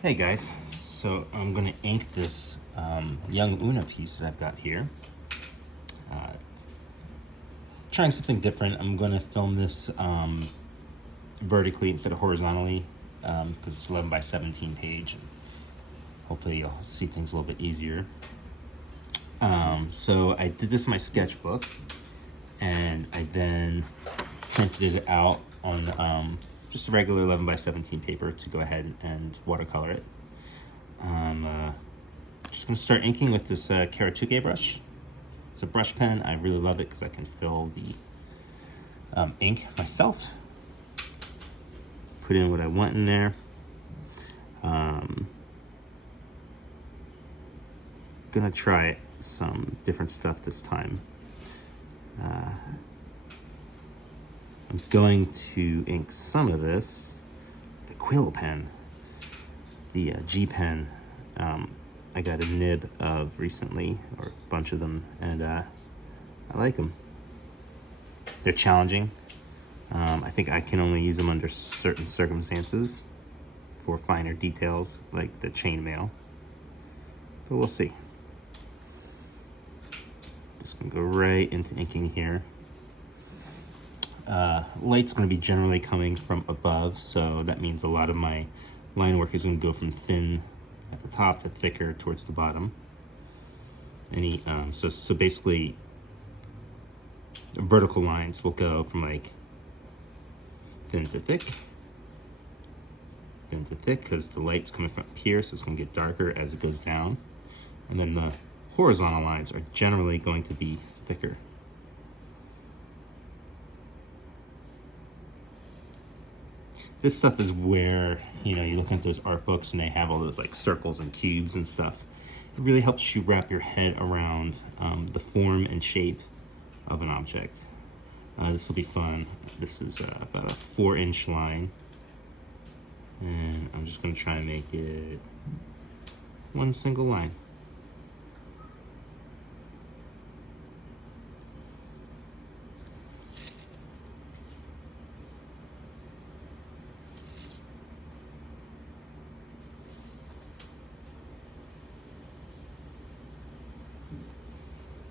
Hey guys, so I'm gonna ink this young Oona piece that I've got here. Uh, Trying something different. I'm gonna film this vertically instead of horizontally because it's 11 by 17 page. And hopefully you'll see things a little bit easier. So I did this in my sketchbook and I then printed it out on just a regular 11 by 17 paper to go ahead and watercolor it. Just gonna start inking with this Karatuke brush. It's a brush pen. I really love it because I can fill the ink myself. Put in what I want in there. Gonna try some different stuff this time. I'm going to ink some of this, the quill pen, the G pen. I got a nib of recently, or a bunch of them, and I like them. They're challenging. I think I can only use them under certain circumstances for finer details, like the chainmail, but we'll see. Just gonna go right into inking here. Light's going to be generally coming from above, so that means a lot of my line work is going to go from thin at the top to thicker towards the bottom. So basically, vertical lines will go from like thin to thick, because the light's coming from up here, so it's going to get darker as it goes down. And then the horizontal lines are generally going to be thicker. This stuff is where, you look at those art books and they have all those like circles and cubes and stuff. It really helps you wrap your head around the form and shape of an object. This will be fun. This is about a 4-inch line. And I'm just gonna try and make it one single line.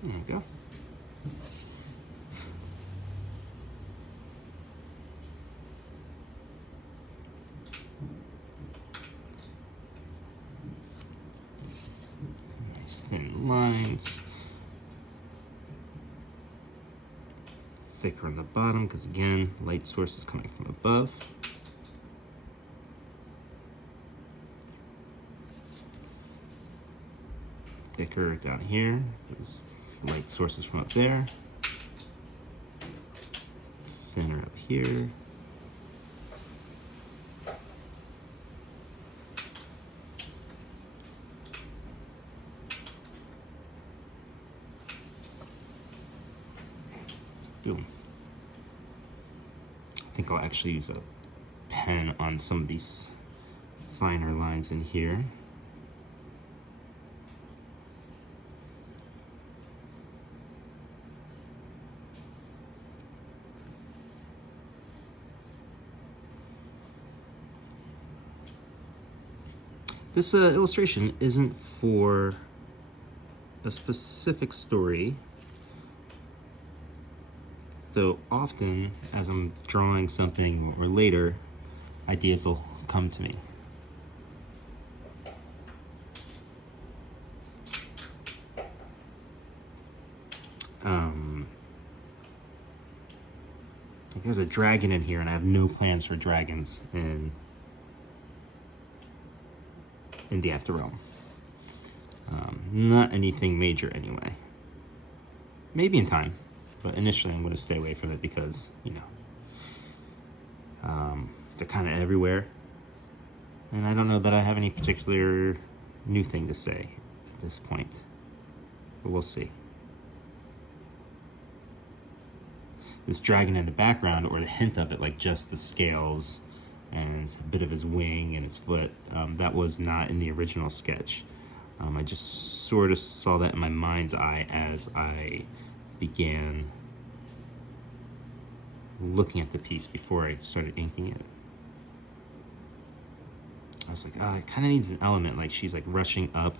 There we go. Nice thin lines. Thicker on the bottom because again, light source is coming from above. Thicker down here because light sources from up there. Thinner up here. Boom. I think I'll actually use a pen on some of these finer lines in here. This illustration isn't for a specific story, though often as I'm drawing something or later, ideas will come to me. Like there's a dragon in here and I have no plans for dragons in the Afterrealm. Not anything major anyway. Maybe in time, but initially I'm going to stay away from it because, they're kind of everywhere. And I don't know that I have any particular new thing to say at this point, but we'll see. This dragon in the background, or the hint of it, like just the scales and a bit of his wing and his foot, that was not in the original sketch. I just sort of saw that in my mind's eye as I began looking at the piece before I started inking it. I was like, oh, it kind of needs an element, like she's like rushing up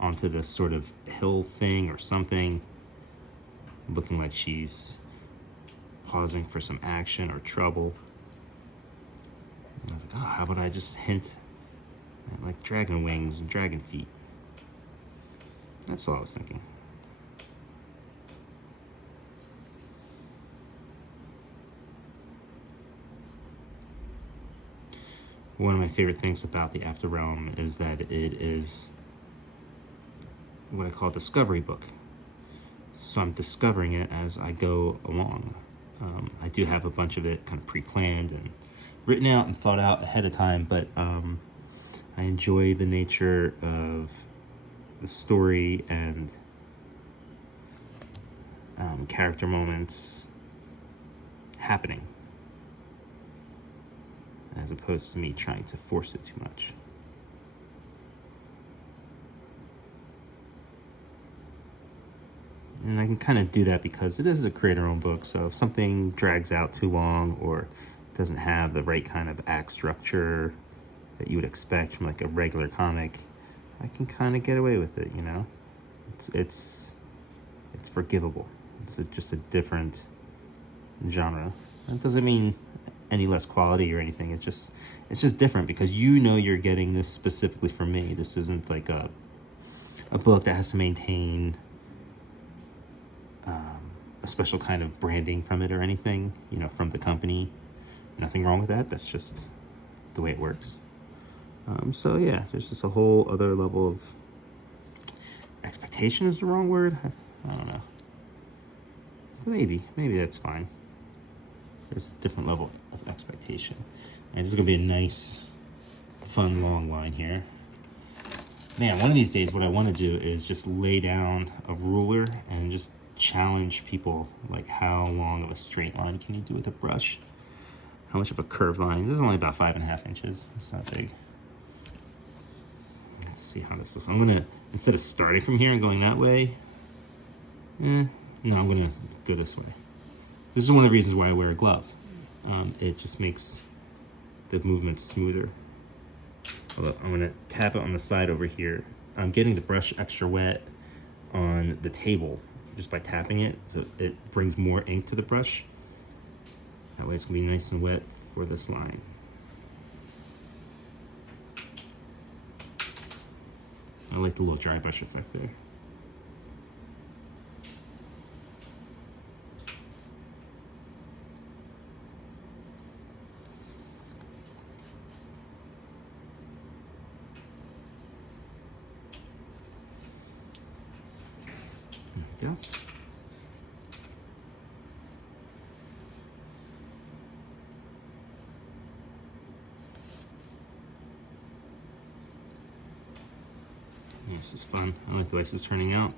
onto this sort of hill thing or something, looking like she's pausing for some action or trouble. And I was like, oh, how about I just hint at like dragon wings and dragon feet? That's all I was thinking. One of my favorite things about the After Realm is that it is what I call a discovery book. So I'm discovering it as I go along. I do have a bunch of it kind of pre-planned and written out and thought out ahead of time, but I enjoy the nature of the story and character moments happening, as opposed to me trying to force it too much. And I can kind of do that because it is a creator-owned book, so if something drags out too long or doesn't have the right kind of act structure that you would expect from like a regular comic, I can kind of get away with it, you know? It's forgivable. Just a different genre. That doesn't mean any less quality or anything. It's just different because you know you're getting this specifically for me. This isn't like a book that has to maintain a special kind of branding from it or anything, you know, from the company. Nothing wrong with that. That's just the way it works. So yeah, there's just a whole other level of expectation is the wrong word. I don't know. Maybe that's fine. There's a different level of expectation. And this is gonna be a nice, fun, long line here. Man, one of these days what I wanna do is just lay down a ruler and just challenge people, like how long of a straight line can you do with a brush? How much of a curved line? This is only about 5.5 inches. It's not big. Let's see how this looks. I'm gonna, instead of starting from here and going that way, no, I'm gonna go this way. This is one of the reasons why I wear a glove. It just makes the movement smoother. Although I'm gonna tap it on the side over here. I'm getting the brush extra wet on the table just by tapping it, so it brings more ink to the brush. That way it's gonna be nice and wet for this line. I like the little dry brush effect there. There we go. This is fun. I like the way this is turning out.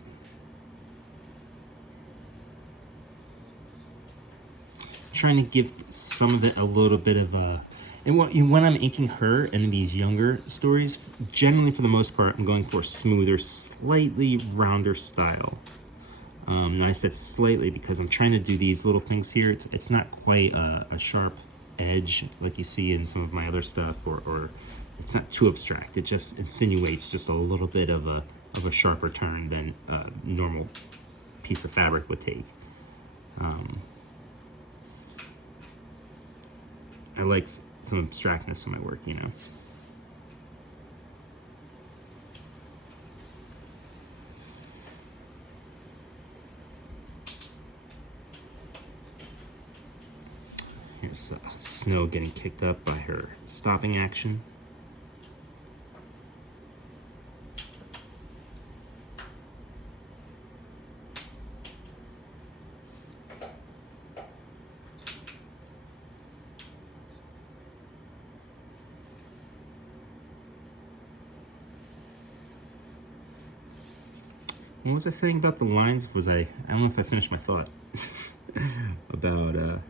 Trying to give some of it a little bit of a... And when I'm inking her in these younger stories, generally for the most part, I'm going for a smoother, slightly rounder style. And I said slightly because I'm trying to do these little things here. It's not quite a sharp edge like you see in some of my other stuff, or it's not too abstract. It just insinuates just a little bit of a sharper turn than a normal piece of fabric would take. I like some abstractness in my work, you know. Here's Snow getting kicked up by her stopping action. What was I saying about the lines? I don't know if I finished my thought about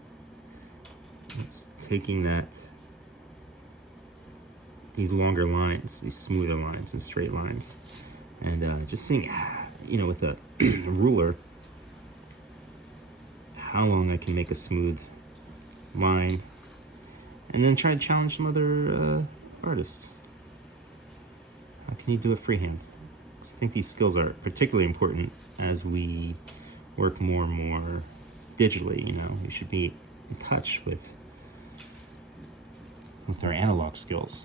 taking these longer lines, these smoother lines and straight lines, and just seeing, you know, with a ruler, how long I can make a smooth line, and then try to challenge some other artists. can you do it freehand? 'Cause I think these skills are particularly important as we work more and more digitally. You should be in touch with our analog skills,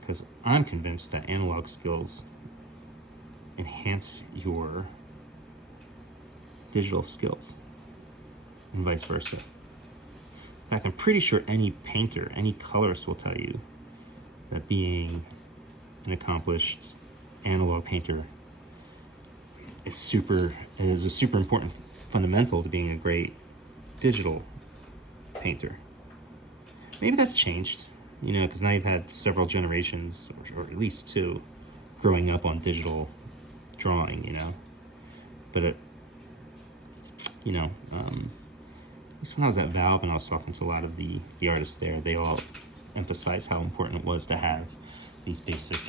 because I'm convinced that analog skills enhance your digital skills and vice versa. In fact, I'm pretty sure any painter, any colorist will tell you that being an accomplished analog painter is a super important fundamental to being a great digital painter. Maybe that's changed, because now you've had several generations, or at least two, growing up on digital drawing, But at least when I was at Valve and I was talking to a lot of the artists there, they all emphasized how important it was to have these basic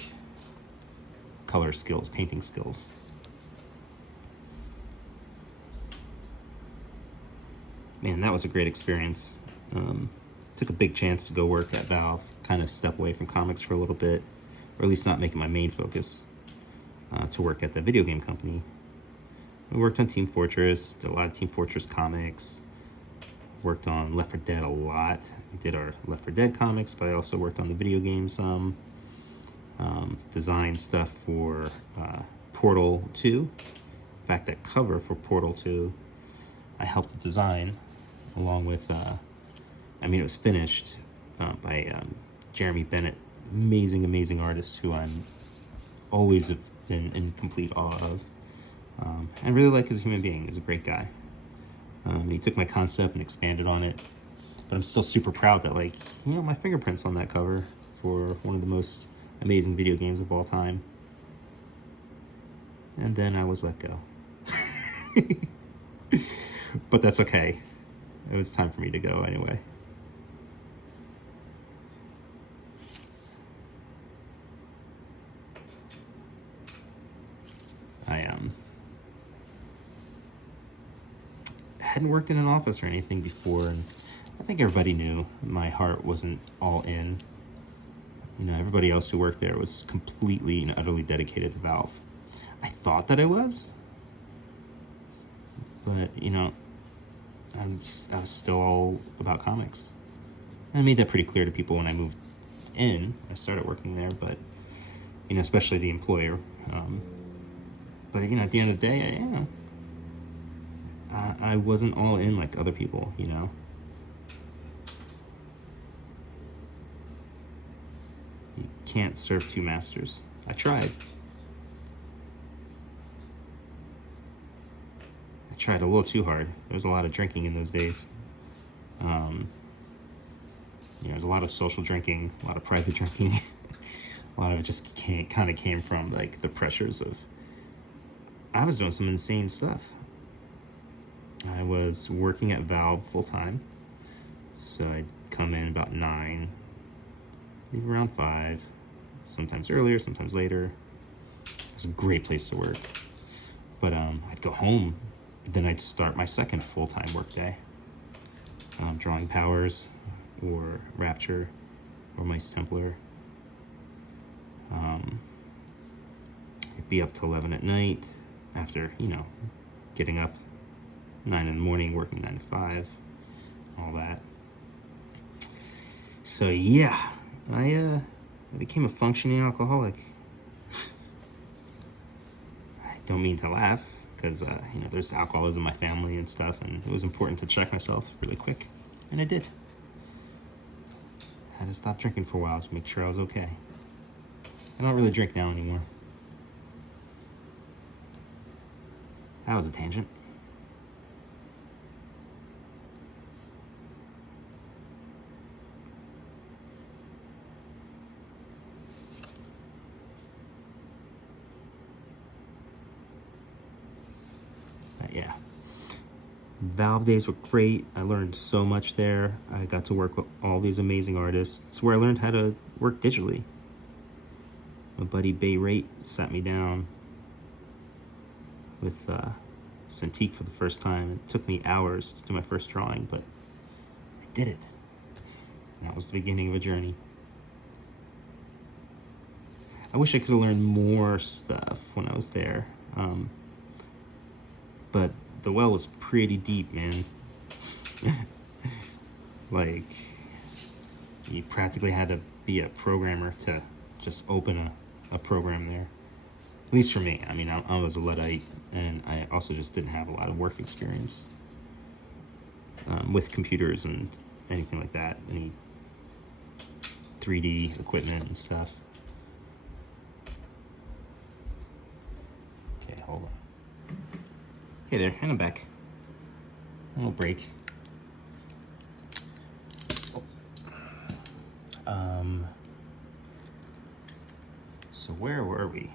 color skills, painting skills. Man, that was a great experience. Took a big chance to go work at Valve, kind of step away from comics for a little bit, or at least not make it my main focus, to work at the video game company. We worked on Team Fortress, did a lot of Team Fortress comics, worked on Left 4 Dead a lot. We did our Left 4 Dead comics, but I also worked on the video game some. Designed stuff for Portal 2. In fact, that cover for Portal 2, I helped design, along with, it was finished by Jeremy Bennett, amazing artist who I'm always been in complete awe of. And really like as a human being. He's a great guy. He took my concept and expanded on it. But I'm still super proud that, my fingerprints on that cover for one of the most amazing video games of all time. And then I was let go. But that's okay. It was time for me to go anyway. I hadn't worked in an office or anything before, and I think everybody knew my heart wasn't all in. Everybody else who worked there was completely and utterly dedicated to Valve. I thought that I was, but I was still all about comics. And I made that pretty clear to people when I moved in. I started working there, but especially the employer. But at the end of the day, I wasn't all in like other people. You can't serve two masters. I tried. I tried a little too hard. There was a lot of drinking in those days. There's a lot of social drinking, a lot of private drinking. A lot of it just kind of came from the pressures of, I was doing some insane stuff. I was working at Valve full time, so I'd come in about 9, leave around 5, sometimes earlier, sometimes later. It was a great place to work. But I'd go home, then I'd start my second full-time work day. Drawing Powers, or Rapture, or Mice Templar. I'd be up till 11 at night after, getting up 9 in the morning, working 9 to 5, all that. So yeah, I became a functioning alcoholic. I don't mean to laugh, because there's alcoholism in my family and stuff, and it was important to check myself really quick, and I did. I had to stop drinking for a while to make sure I was okay. I don't really drink now anymore. That was a tangent. Yeah. Valve days were great. I learned so much there. I got to work with all these amazing artists. It's where I learned how to work digitally. My buddy Bay Rate sat me down with Cintiq for the first time. It took me hours to do my first drawing, but I did it. And that was the beginning of a journey. I wish I could have learned more stuff when I was there. But the well was pretty deep, man. Like, you practically had to be a programmer to just open a program there. At least for me. I mean, I was a Luddite, and I also just didn't have a lot of work experience with computers and anything like that, any 3D equipment and stuff. Okay, hold on. Hey there, and I'm back. A little break. So where were we?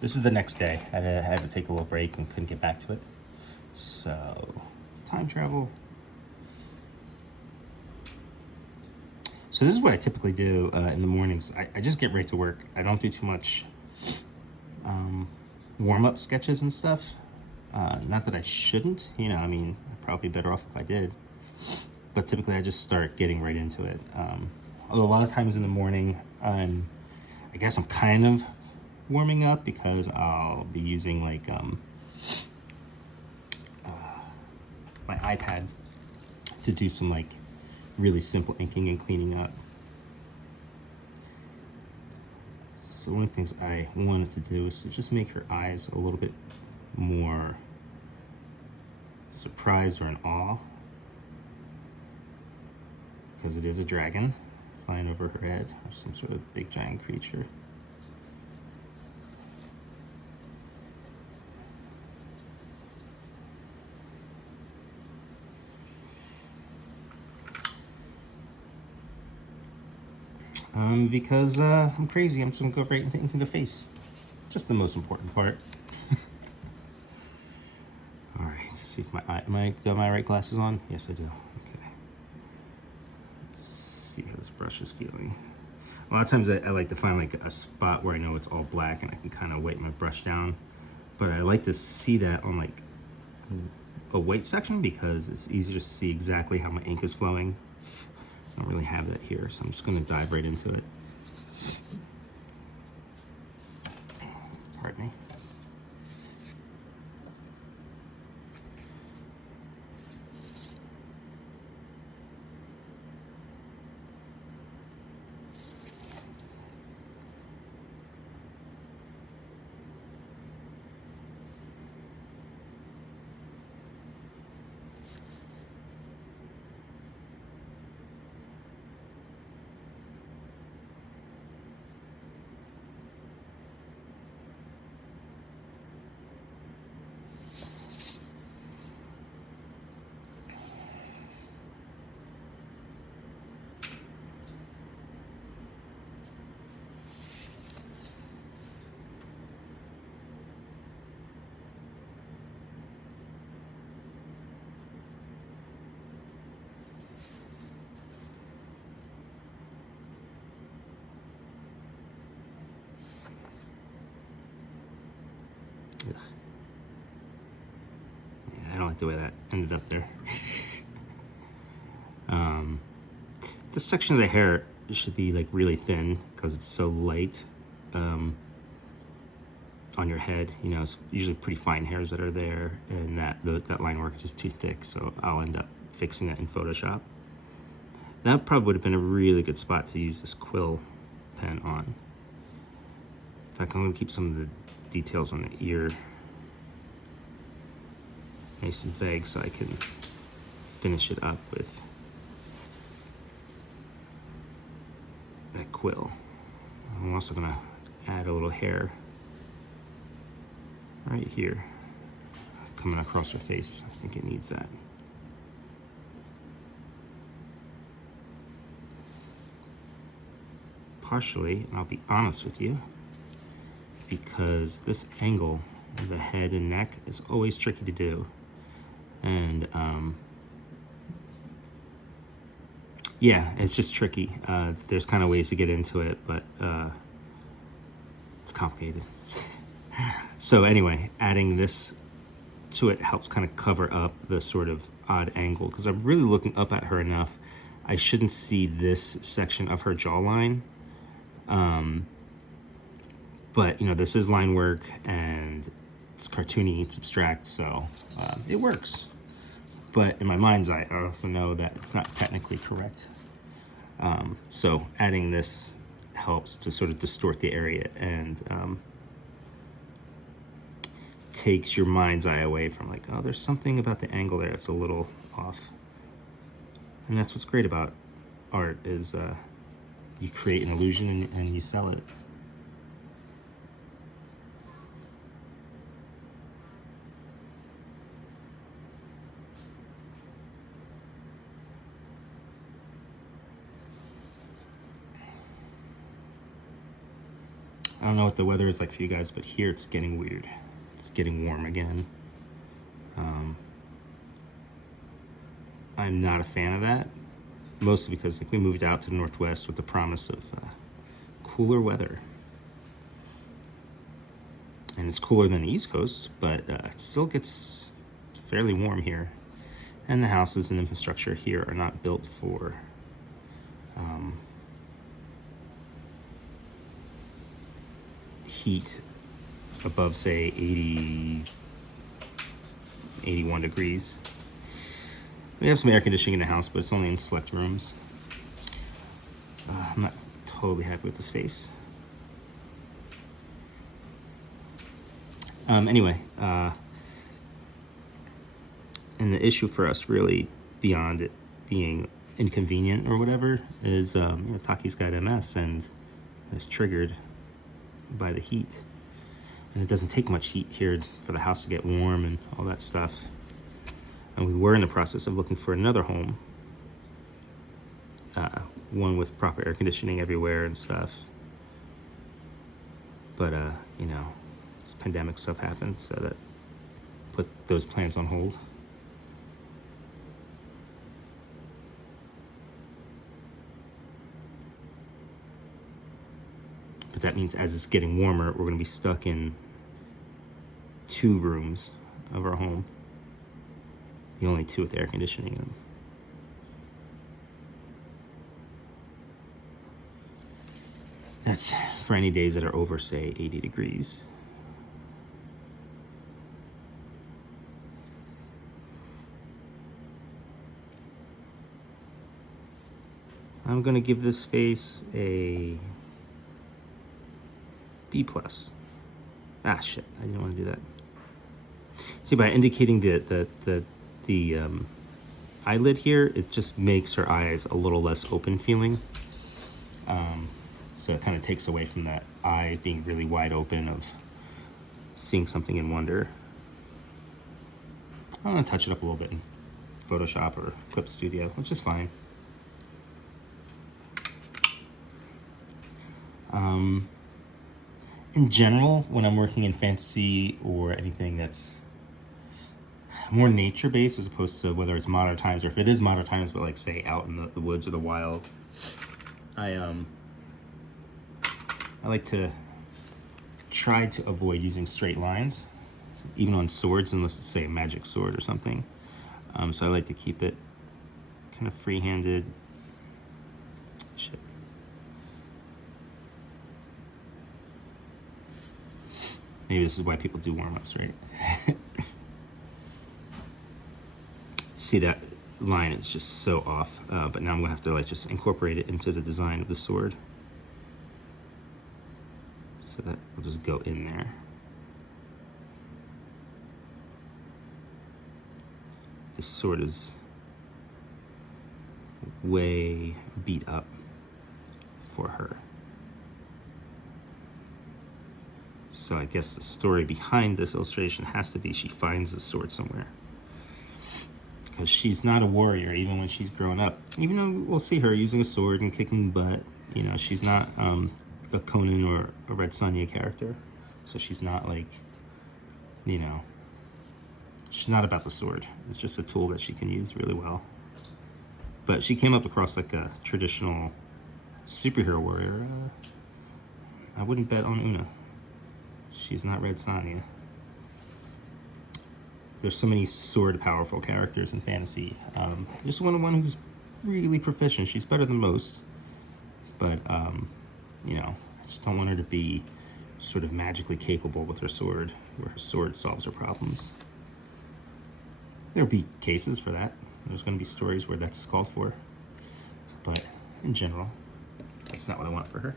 This is the next day. I had to take a little break and couldn't get back to it. So, time travel. So this is what I typically do in the mornings. I just get right to work. I don't do too much warm-up sketches and stuff. Not that I shouldn't, you know, I mean, I'd probably be better off if I did. But typically I just start getting right into it. Although a lot of times in the morning, I guess I'm kind of warming up because I'll be using like my iPad to do some like really simple inking and cleaning up. So one of the things I wanted to do is to just make her eyes a little bit more surprised or in awe, because it is a dragon flying over her head, or some sort of big giant creature. Because I'm crazy, I'm just gonna go right into the face. Just the most important part. All right, let's see if do my right glasses on? Yes, I do. Okay. Let's see how this brush is feeling. A lot of times I like to find like a spot where I know it's all black and I can kind of weight my brush down. But I like to see that on like a white section because it's easier to see exactly how my ink is flowing. I don't really have that here, so I'm just going to dive right into it. Pardon me. Ugh. Yeah, I don't like the way that ended up there. This section of the hair should be like really thin because it's so light on your head. You know, it's usually pretty fine hairs that are there, and that line work is just too thick, so I'll end up fixing it in Photoshop. That probably would have been a really good spot to use this quill pen on. In fact, I'm going to keep some of the details on the ear nice and vague so I can finish it up with that quill. I'm also going to add a little hair right here coming across her face. I think it needs that. Partially, and I'll be honest with you, because this angle of the head and neck is always tricky to do. And yeah, it's just tricky. There's kind of ways to get into it, but it's complicated. So anyway, adding this to it helps kind of cover up the sort of odd angle, because I'm really looking up at her enough. I shouldn't see this section of her jawline. But, you know, this is line work, and it's cartoony, it's abstract, so it works. But in my mind's eye, I also know that it's not technically correct. So adding this helps to sort of distort the area and takes your mind's eye away from like, oh, there's something about the angle there that's a little off. And that's what's great about art is you create an illusion and you sell it. I don't know what the weather is like for you guys, but here it's getting weird. It's getting warm again. I'm not a fan of that, mostly because like we moved out to the Northwest with the promise of cooler weather. And it's cooler than the East Coast, but it still gets fairly warm here. And the houses and infrastructure here are not built for heat above, say, 80, 81 degrees. We have some air conditioning in the house, but it's only in select rooms. I'm not totally happy with this face. Anyway, and the issue for us really, beyond it being inconvenient or whatever, is you know, Taki's got MS and is triggered by the heat. And it doesn't take much heat here for the house to get warm and all that stuff. And we were in the process of looking for another home, one with proper air conditioning everywhere and stuff. But you know, this pandemic stuff happened, so that put those plans on hold. But that means as it's getting warmer, we're going to be stuck in 2 rooms of our home. The only 2 with air conditioning in them. That's for any days that are over, say, 80 degrees. I'm going to give this face a B+. Ah, shit, I didn't want to do that. See, by indicating the eyelid here, it just makes her eyes a little less open feeling. So it kind of takes away from that eye being really wide open of seeing something in wonder. I'm gonna touch it up a little bit in Photoshop or Clip Studio, which is fine. In general, when I'm working in fantasy or anything that's more nature-based as opposed to whether it's modern times, or if it is modern times, but like say out in the woods or the wild, I like to try to avoid using straight lines, even on swords, unless it's say a magic sword or something. So I like to keep it kind of free-handed. Shit. Maybe this is why people do warm-ups, right? See, that line is just so off, but now I'm gonna have to like just incorporate it into the design of the sword. So that will just go in there. This sword is way beat up for her. So I guess the story behind this illustration has to be she finds the sword somewhere. Because she's not a warrior even when she's grown up. Even though we'll see her using a sword and kicking butt, you know, she's not a Conan or a Red Sonja character. So she's not like, you know, she's not about the sword. It's just a tool that she can use really well. But she came up across like a traditional superhero warrior. I wouldn't bet on Oona. She's not Red Sonja. There's so many sword powerful characters in fantasy. I just want one who's really proficient. She's better than most, but you know, I just don't want her to be sort of magically capable with her sword, where her sword solves her problems. There'll be cases for that. There's going to be stories where that's called for. But in general, that's not what I want for her.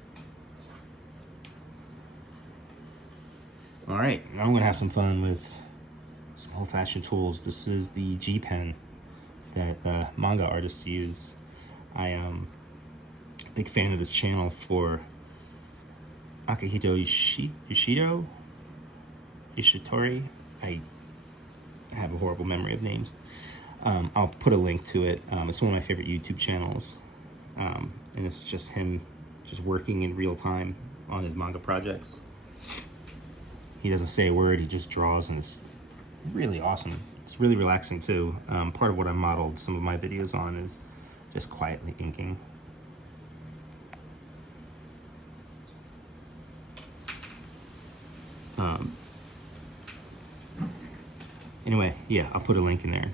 All right, now I'm going to have some fun with some old-fashioned tools. This is the G pen that the manga artists use. I am a big fan of this channel for Akahito Yoshitori. I have a horrible memory of names. I'll put a link to it. It's one of my favorite YouTube channels. And it's just him just working in real time on his manga projects. He doesn't say a word, he just draws, and it's really awesome. It's really relaxing too. Part of what I modeled some of my videos on is just quietly inking. Anyway, yeah, I'll put a link in there.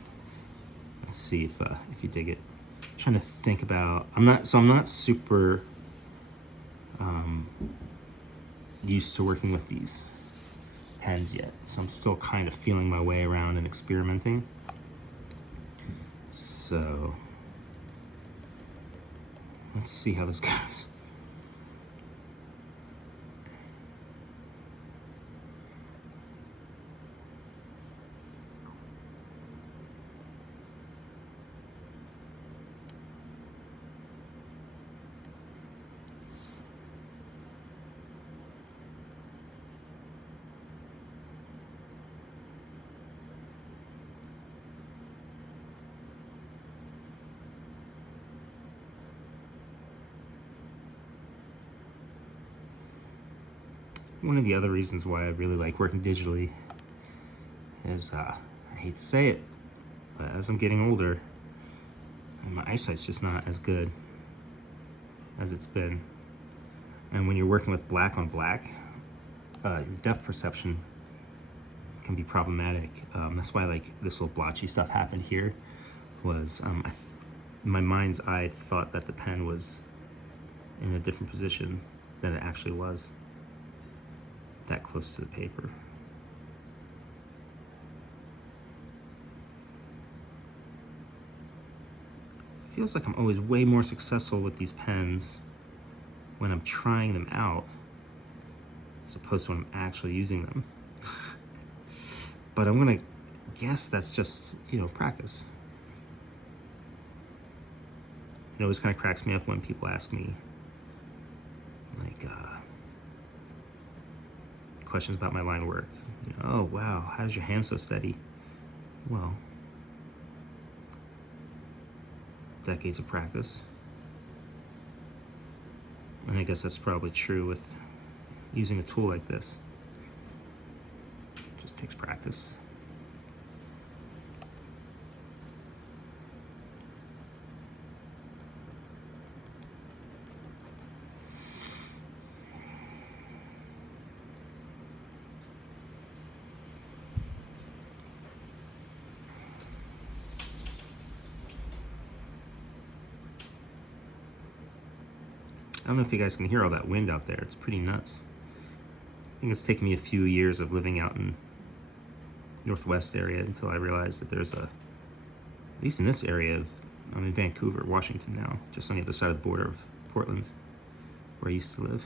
Let's see if you dig it. I'm trying to think about. I'm not super used to working with these pens yet, so I'm still kind of feeling my way around and experimenting. So let's see how this goes. One of the other reasons why I really like working digitally is, I hate to say it, but as I'm getting older, my eyesight's just not as good as it's been. And when you're working with black on black, your depth perception can be problematic. That's why like this little blotchy stuff happened here. Was in my mind's eye thought that the pen was in a different position than it actually was. That close to the paper. Feels like I'm always way more successful with these pens when I'm trying them out as opposed to when I'm actually using them. But I'm gonna guess that's just, practice. It always kind of cracks me up when people ask me like questions about my line of work. Oh wow, how does your hand so steady? Well, decades of practice. And I guess that's probably true with using a tool like this. It just takes practice. I don't know if you guys can hear all that wind out there. It's pretty nuts. I think it's taken me a few years of living out in Northwest area until I realized that there's at least in this area, I'm in Vancouver, Washington now, just on the other side of the border of Portland, where I used to live.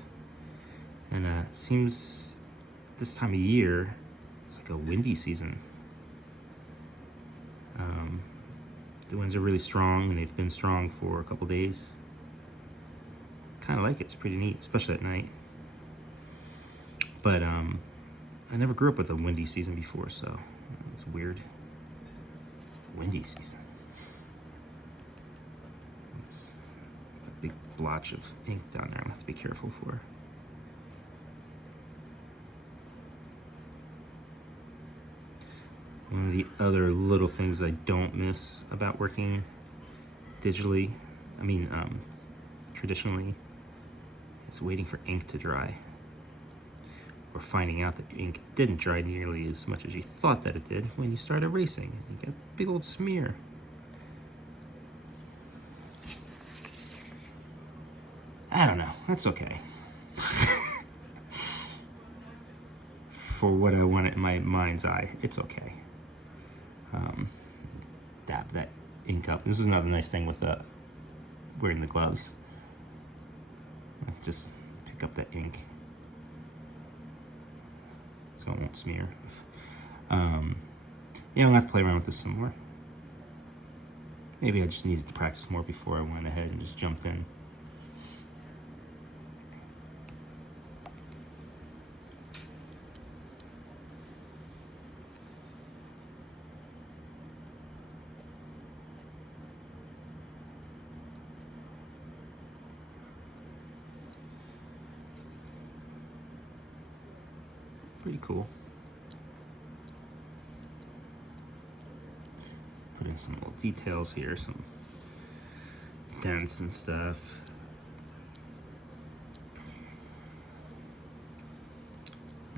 And it seems this time of year, it's like a windy season. The winds are really strong, and they've been strong for a couple days. Kind of like it. It's pretty neat, especially at night. But I never grew up with a windy season before, so it's weird. Windy season. It's a big blotch of ink down there. I'm gonna have to be careful for. One of the other little things I don't miss about working digitally, traditionally, is waiting for ink to dry. Or finding out that ink didn't dry nearly as much as you thought that it did when you start erasing. You get a big old smear. I don't know, that's okay. for what I want it in my mind's eye, it's okay. Dab that ink up. This is another nice thing with wearing the gloves. I can just pick up that ink so it won't smear. Yeah, I'll have to play around with this some more. Maybe I just needed to practice more before I went ahead and just jumped in. Pretty cool. Put in some little details here, some dents and stuff.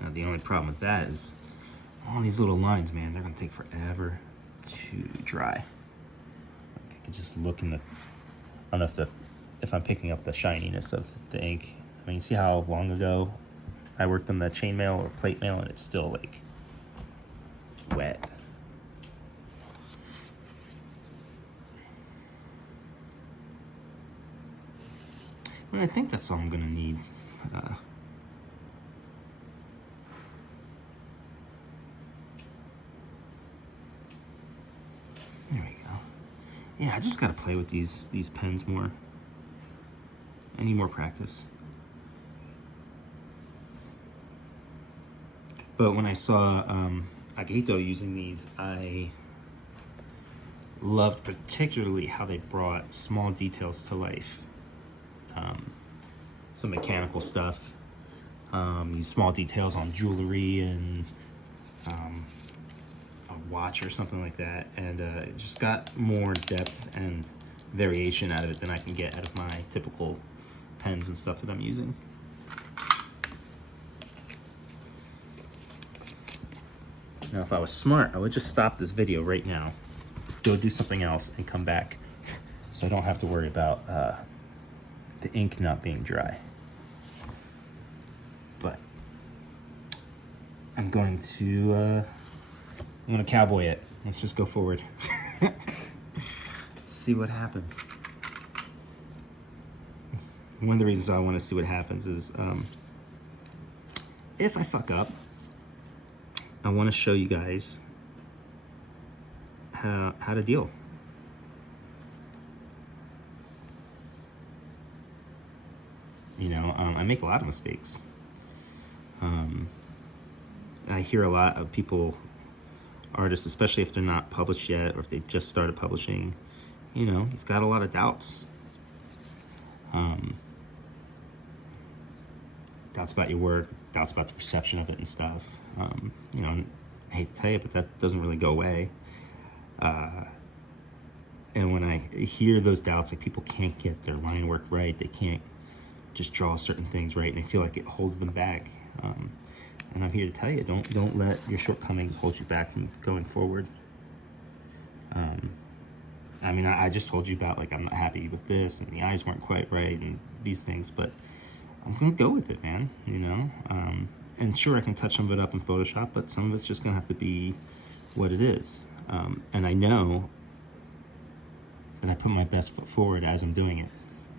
Now the only problem with that is all these little lines, man, they're gonna take forever to dry. Like I could just look in the, I don't know if I'm picking up the shininess of the ink. I mean, you see how long ago I worked on the chainmail or plate mail and it's still like wet. But I think that's all I'm gonna need. There we go. Yeah, I just gotta play with these pens more. I need more practice. But when I saw Akahito using these, I loved particularly how they brought small details to life. Some mechanical stuff, these small details on jewelry and a watch or something like that, and it just got more depth and variation out of it than I can get out of my typical pens and stuff that I'm using. Now, if I was smart, I would just stop this video right now, go do something else, and come back, so I don't have to worry about the ink not being dry. But I'm going to cowboy it. Let's just go forward. Let's see what happens. One of the reasons I want to see what happens is if I fuck up, I want to show you guys how to deal. You know, I make a lot of mistakes. I hear a lot of people, artists, especially if they're not published yet or if they just started publishing, you know, you've got a lot of doubts. Doubts about your work, doubts about the perception of it and stuff. You know, I hate to tell you, but that doesn't really go away. And when I hear those doubts, like people can't get their line work right, they can't just draw certain things right, and I feel like it holds them back. And I'm here to tell you, don't let your shortcomings hold you back from going forward. I mean, I just told you about, like, I'm not happy with this, and the eyes weren't quite right, and these things, but I'm gonna go with it, man, you know? And sure, I can touch some of it up in Photoshop, but some of it's just gonna have to be what it is. And I know that I put my best foot forward as I'm doing it,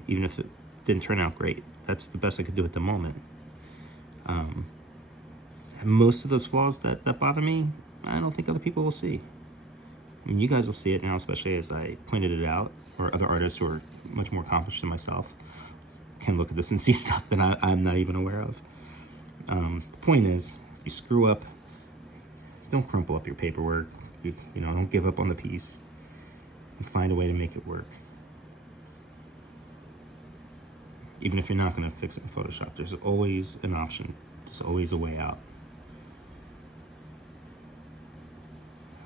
even if it didn't turn out great. That's the best I could do at the moment. And most of those flaws that bother me, I don't think other people will see. I mean, you guys will see it now, especially as I pointed it out, or other artists who are much more accomplished than myself can look at this and see stuff that I'm not even aware of. The point is, if you screw up, don't crumple up your paperwork. You know, don't give up on the piece, and find a way to make it work. Even if you're not going to fix it in Photoshop, there's always an option. There's always a way out.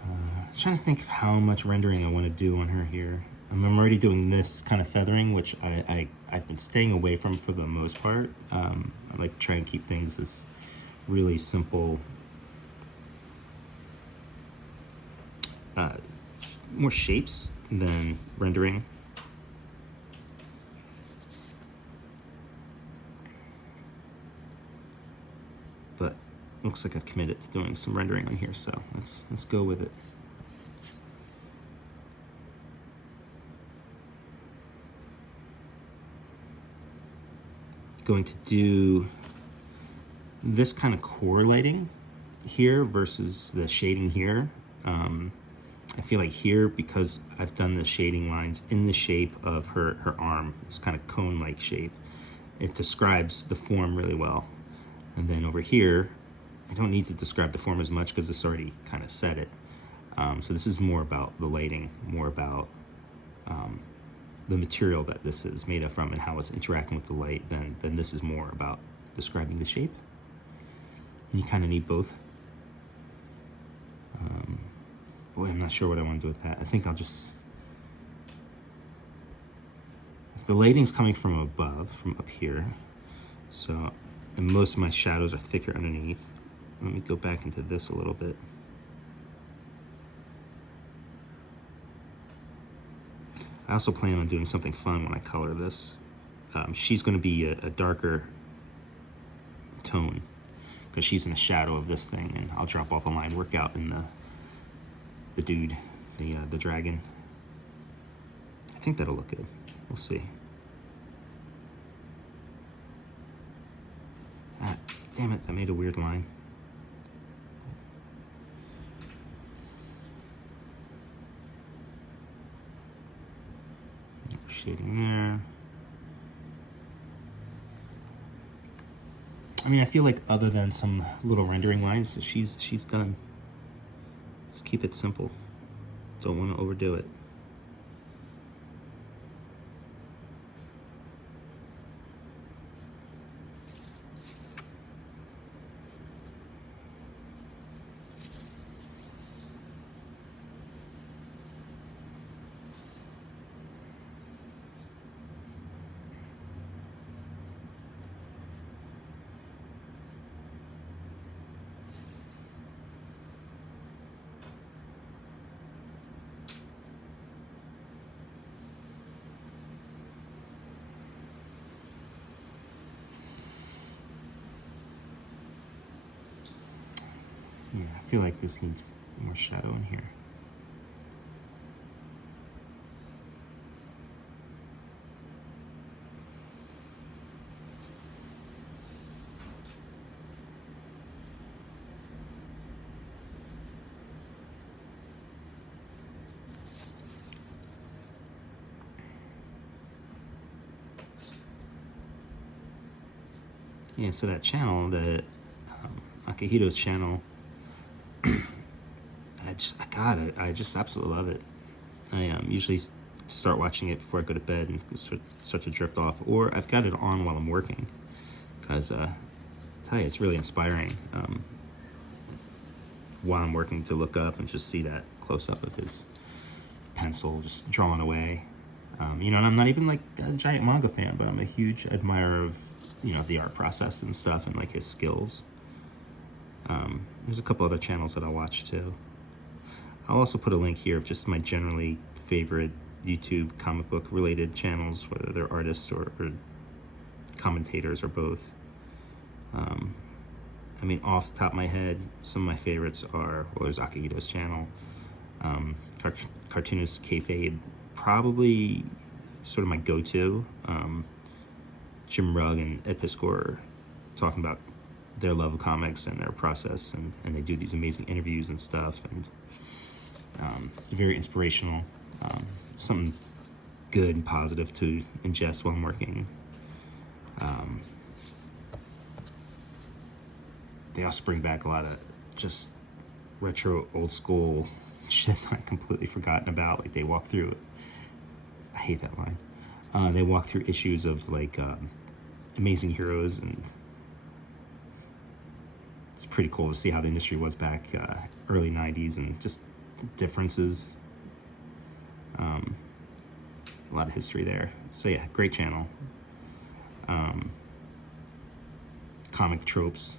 I'm trying to think of how much rendering I want to do on her here. I'm already doing this kind of feathering, which I've been staying away from for the most part. I like to try and keep things as really simple, more shapes than rendering. But looks like I've committed to doing some rendering on here, so let's go with it. Going to do this kind of core lighting here versus the shading here. I feel like here, because I've done the shading lines in the shape of her arm, this kind of cone-like shape, it describes the form really well. And then over here, I don't need to describe the form as much because it's already kind of said it. So this is more about the lighting, more about the material that this is made up from and how it's interacting with the light, then this is more about describing the shape. And you kind of need both. Boy, I'm not sure what I want to do with that. I think I'll just... If the lighting's coming from above, from up here, so, and most of my shadows are thicker underneath. Let me go back into this a little bit. I also plan on doing something fun when I color this. She's going to be a darker tone because she's in the shadow of this thing, and I'll drop off a line workout in the dude, the dragon. I think that'll look good. We'll see. Ah, damn it, that made a weird line. Shading there. I mean, I feel like other than some little rendering lines, she's done. Just keep it simple. Don't want to overdo it. Yeah, I feel like this needs more shadow in here. Yeah, so that channel, the Akahito's channel, I just absolutely love it. I usually start watching it before I go to bed and start to drift off, or I've got it on while I'm working, because I tell you, it's really inspiring while I'm working to look up and just see that close-up of his pencil just drawing away. You know, and I'm not even like a giant manga fan, but I'm a huge admirer of, you know, the art process and stuff and like his skills. There's a couple other channels that I watch too. I'll also put a link here of just my generally favorite YouTube comic book related channels, whether they're artists or commentators or both. I mean, off the top of my head, some of my favorites are, well, there's Akahito's channel, Cartoonist Kayfabe, probably sort of my go-to. Jim Rugg and Ed Piscor talking about their love of comics and their process, and they do these amazing interviews and stuff, and very inspirational, something good and positive to ingest while I'm working. They also bring back a lot of just retro, old school shit that I've completely forgotten about. Like they walk through, I hate that line. They walk through issues of like Amazing Heroes, and it's pretty cool to see how the industry was back early 90s and just the differences. A lot of history there. So yeah, great channel. Comic tropes.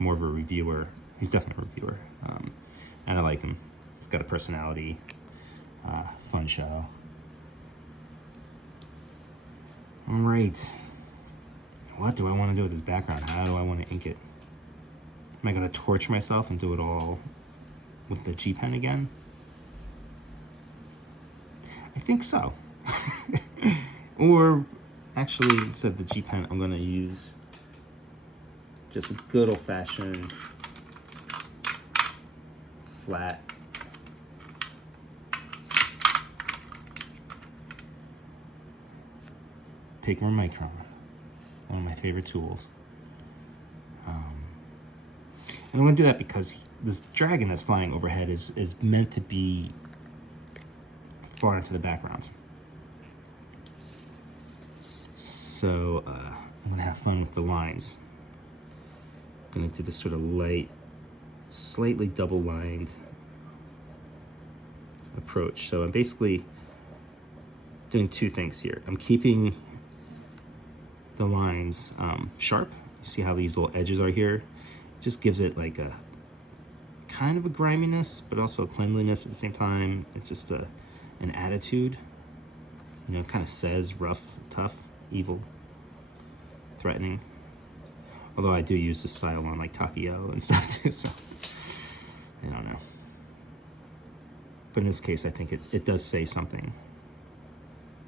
More of a reviewer. He's definitely a reviewer. And I like him. He's got a personality. Fun show. All right. What do I want to do with this background? How do I want to ink it? Am I going to torture myself and do it all with the G pen again? I think so. Or actually, instead of the G pen, I'm going to use just a good old-fashioned flat Pigma Micron, one of my favorite tools. And I'm going to do that because this dragon that's flying overhead is meant to be far into the background. So I'm going to have fun with the lines. I'm going to do this sort of light, slightly double-lined approach. So I'm basically doing two things here. I'm keeping the lines sharp. You see how these little edges are here? It just gives it like a kind of a griminess, but also a cleanliness at the same time. It's just an attitude. You know, it kind of says rough, tough, evil, threatening. Although I do use this style on like Takio and stuff too, so I don't know. But in this case, I think it does say something.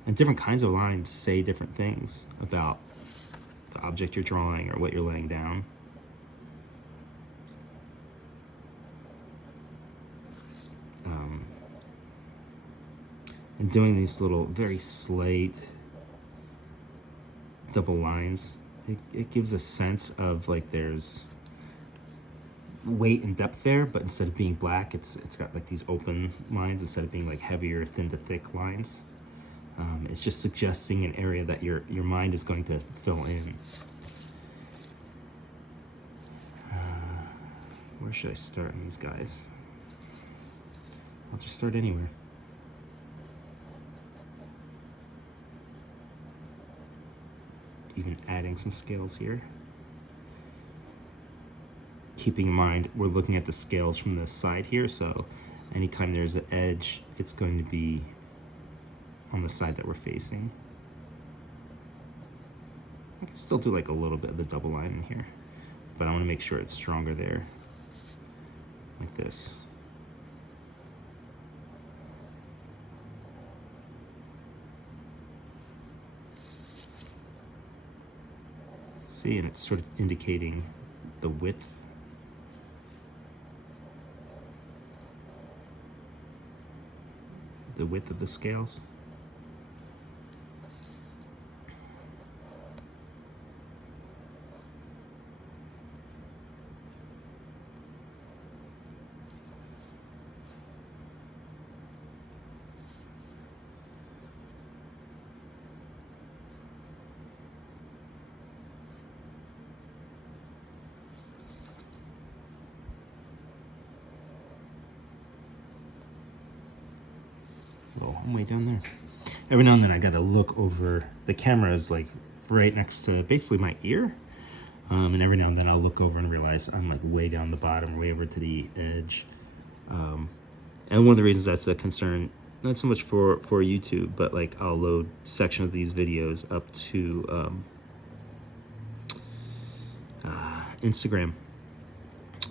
And different kinds of lines say different things about the object you're drawing or what you're laying down. And doing these little very slight double lines, it gives a sense of like there's weight and depth there, but instead of being black, it's got like these open lines instead of being like heavier, thin to thick lines. It's just suggesting an area that your mind is going to fill in. Where should I start on these guys? I'll just start anywhere. Even adding some scales here. Keeping in mind, we're looking at the scales from the side here, so anytime there's an edge, it's going to be on the side that we're facing. I can still do like a little bit of the double line in here, but I want to make sure it's stronger there, like this. See, and it's sort of indicating the width. The width of the scales. So I'm way down there. Every now and then I gotta look over. The camera is like right next to basically my ear. And every now and then I'll look over and realize I'm like way down the bottom, way over to the edge. And one of the reasons that's a concern, not so much for YouTube, but like I'll load section of these videos up to Instagram.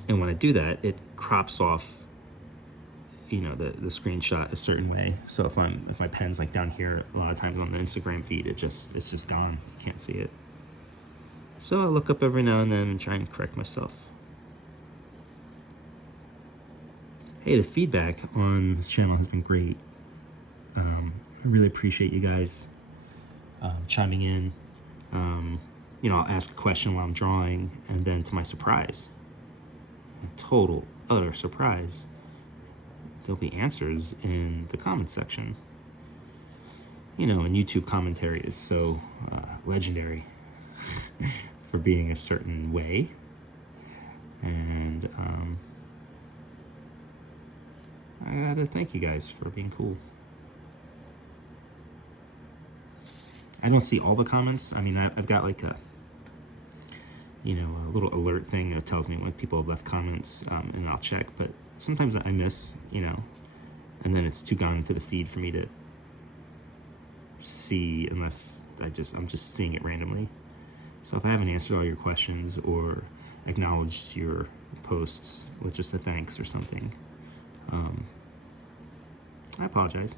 And when I do that, it crops off, you know, the screenshot a certain way. So if my pen's like down here, a lot of times on the Instagram feed, it's just gone. You can't see it. So I look up every now and then and try and correct myself. Hey, the feedback on this channel has been great. I really appreciate you guys chiming in. You know, I'll ask a question while I'm drawing, and then to my surprise, a total, utter surprise, there'll be answers in the comment section. You know, and YouTube commentary is so legendary for being a certain way. And I gotta thank you guys for being cool. I don't see all the comments. I mean, I've got like a, you know, a little alert thing that tells me when people have left comments, and I'll check, but sometimes I miss, you know, and then it's too gone into the feed for me to see unless I'm just seeing it randomly. So if I haven't answered all your questions or acknowledged your posts with just a thanks or something. I apologize.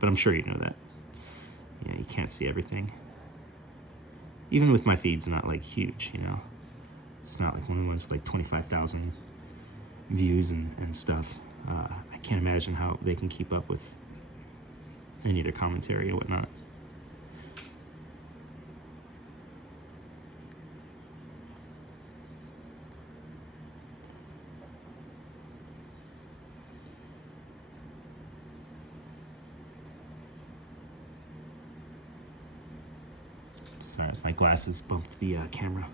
But I'm sure you know that. You know, you can't see everything. Even with my feed's not like huge, you know. It's not like one of the ones with like 25,000 views and stuff. I can't imagine how they can keep up with any of their commentary or whatnot. Sorry, my glasses bumped the camera.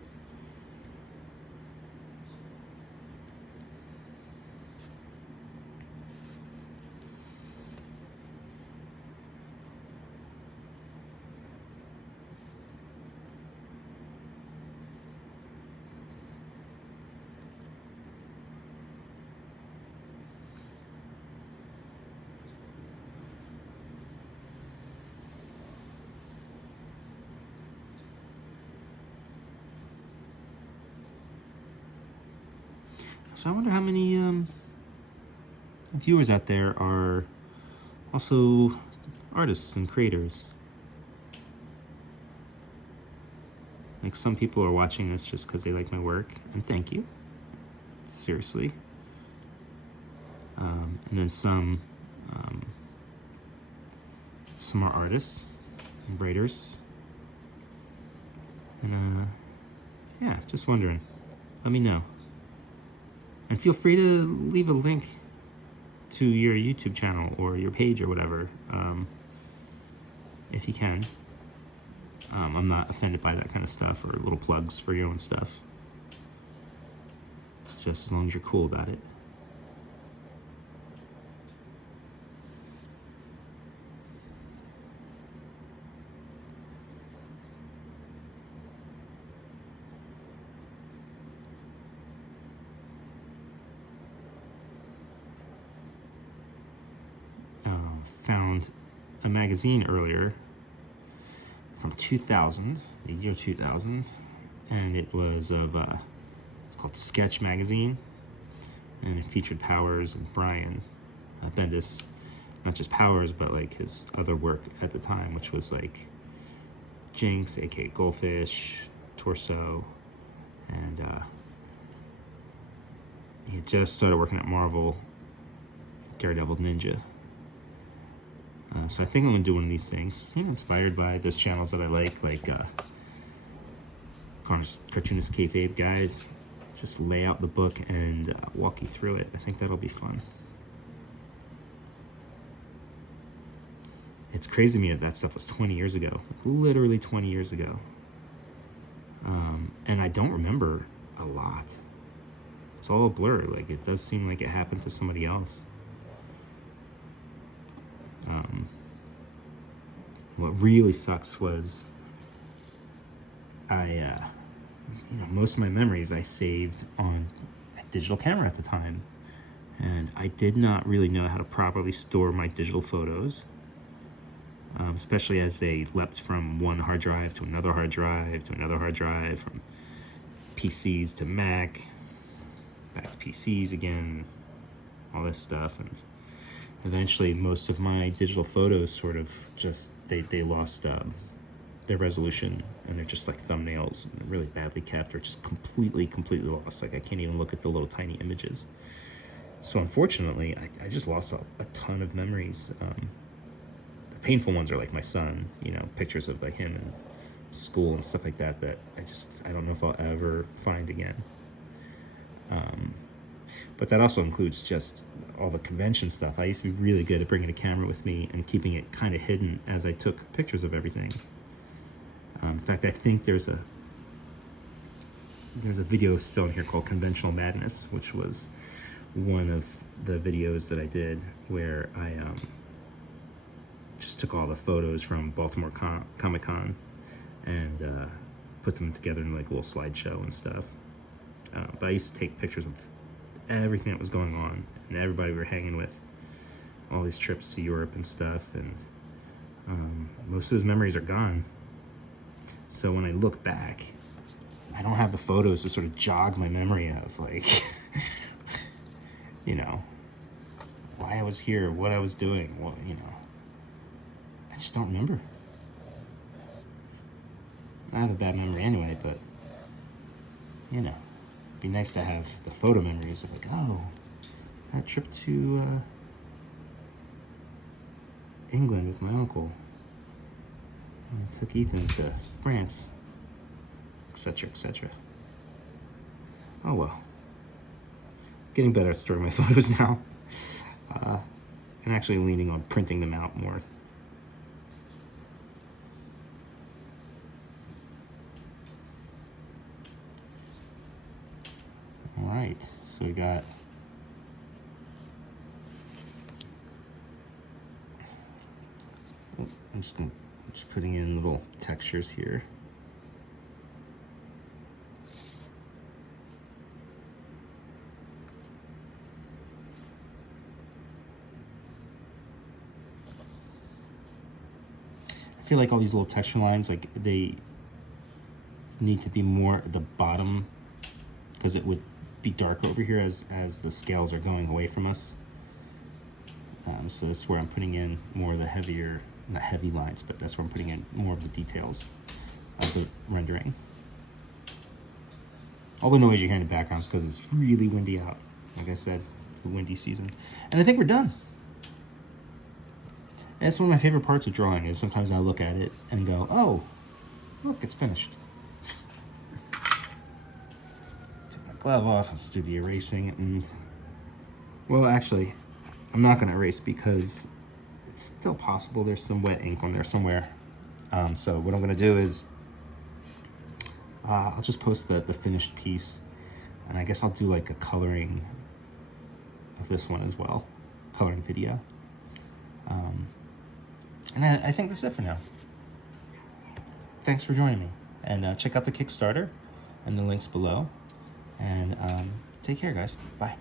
So I wonder how many viewers out there are also artists and creators. Like, some people are watching this just because they like my work, and thank you. Seriously. And then some are artists and writers. And yeah, just wondering. Let me know. And feel free to leave a link to your YouTube channel or your page or whatever, if you can. I'm not offended by that kind of stuff, or little plugs for your own stuff. Just as long as you're cool about it. Found a magazine earlier from 2000, the year 2000, and it was of, it's called Sketch Magazine, and it featured Powers and Brian Bendis. Not just Powers, but like his other work at the time, which was like Jinx, aka Goldfish, Torso, and he had just started working at Marvel, Daredevil Ninja. So I think I'm gonna do one of these things, you know, inspired by those channels that I like Cartoonist Kayfabe guys. Just lay out the book and walk you through it. I think that'll be fun. It's crazy to me that stuff was 20 years ago, literally 20 years ago. And I don't remember a lot. It's all a blur. Like, it does seem like it happened to somebody else. What really sucks was you know, most of my memories I saved on a digital camera at the time, and I did not really know how to properly store my digital photos, especially as they leapt from one hard drive to another hard drive to another hard drive, from PCs to Mac, back to PCs again, all this stuff. And eventually most of my digital photos sort of just, they lost their resolution, and they're just like thumbnails, and they're really badly kept, or just completely lost. Like, I can't even look at the little tiny images. So unfortunately, I just lost a ton of memories. The painful ones are like my son, you know, pictures of like him in school and stuff like that, that I don't know if I'll ever find again. But that also includes just all the convention stuff. I used to be really good at bringing a camera with me and keeping it kind of hidden as I took pictures of everything. In fact, I think there's a video still in here called Conventional Madness, which was one of the videos that I did where I just took all the photos from Baltimore Comic-Con and put them together in like a little slideshow and stuff. But I used to take pictures of everything that was going on, and everybody we were hanging with, all these trips to Europe and stuff, and most of those memories are gone. So when I look back, I don't have the photos to sort of jog my memory of, like, you know, why I was here, what I was doing, what, you know. I just don't remember. I have a bad memory anyway, but, you know, it'd be nice to have the photo memories of like, oh, that trip to England with my uncle. I took Ethan to France, etc., etc. Oh well. Getting better at storing my photos now. And actually leaning on printing them out more. All right, so we got I'm just putting in little textures here. I feel like all these little texture lines, like they need to be more at the bottom because it would be dark over here as the scales are going away from us. So this is where I'm putting in more of the heavier, not heavy lines, but that's where I'm putting in more of the details of the rendering. All the noise you hear in the background is because it's really windy out. Like I said, the windy season. And I think we're done. And that's one of my favorite parts of drawing is sometimes I look at it and go, oh, look, it's finished. Take my glove off, let's do the erasing. And, well, actually, I'm not going to erase because it's still possible there's some wet ink on there somewhere. So what I'm going to do is I'll just post the finished piece, and I guess I'll do like a coloring of this one as well, coloring video. And I think that's it for now. Thanks for joining me, and check out the Kickstarter and the links below, and take care, guys. Bye.